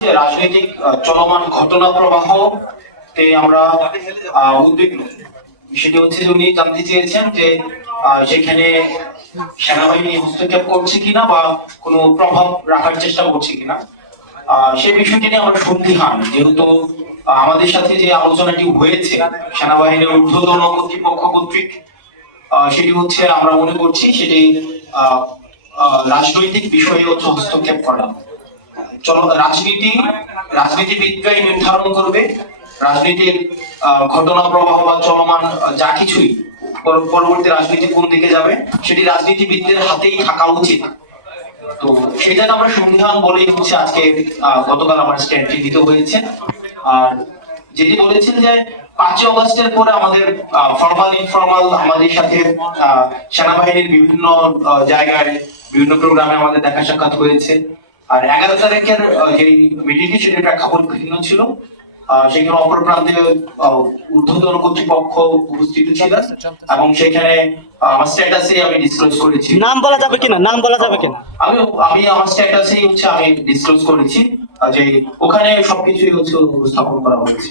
রাজনৈতিক চলমান ঘটনা প্রবাহ তে আমরা উদ্বিগ্ন। সেটি হচ্ছে যে উনি জানতে চেয়েছেন যে সেখানে সেনাবাহিনী হস্তক্ষেপ করছে কিনা বা কোনো প্রভাব রাখার চেষ্টা করছে কিনা। সেই বিষয়টি নিয়ে আমরা সন্দিহান, যেহেতু আমাদের সাথে যে আলোচনাটি হয়েছে সেনাবাহিনীর ঊর্ধ্বতন কর্তৃপক্ষ কর্তৃক, সেটি হচ্ছে আমরা মনে করছি সেটি রাজনৈতিক বিষয়ে হচ্ছে হস্তক্ষেপ করা। রাজনীতিবিদরাই নির্ধারণ করবে রাজনীতির ঘটনা প্রবাহ বা চলমান যা কিছুই পরবর্তী রাজনীতি কোন দিকে যাবে সেটি রাজনীতিবিদদের হাতেই থাকা উচিত। তো সেই জায়গায় আমরা সন্দিহান বলেই হচ্ছে আজকে গতকাল আমার স্ট্যান্ডটি দিতে হয়েছে। আর যেটি বলেছেন যে 5ই অগস্টের পরে আমাদের ফর্মাল ইনফর্মাল আমাদের সাথে সেনাবাহিনীর বিভিন্ন জায়গায় বিভিন্ন প্রোগ্রামে আমাদের দেখা সাক্ষাৎ হয়েছে। আর 11 তারিখের যে মিটিংটি সেটার প্রেক্ষাপট ভিন্ন ছিল। সেখানে অপর প্রান্তে ঊর্ধ্বতন কর্তৃপক্ষ উপস্থিত ছিল এবং সেখানে আমার স্ট্যাটাসে আমি ডিসক্লোজ করেছি। নাম বলা যাবে কিনা? আমি আমার স্ট্যাটাসেই হচ্ছে আমি ডিসক্লোজ করেছি যে ওখানে সবকিছুই হচ্ছে উপস্থাপন করা হয়েছে।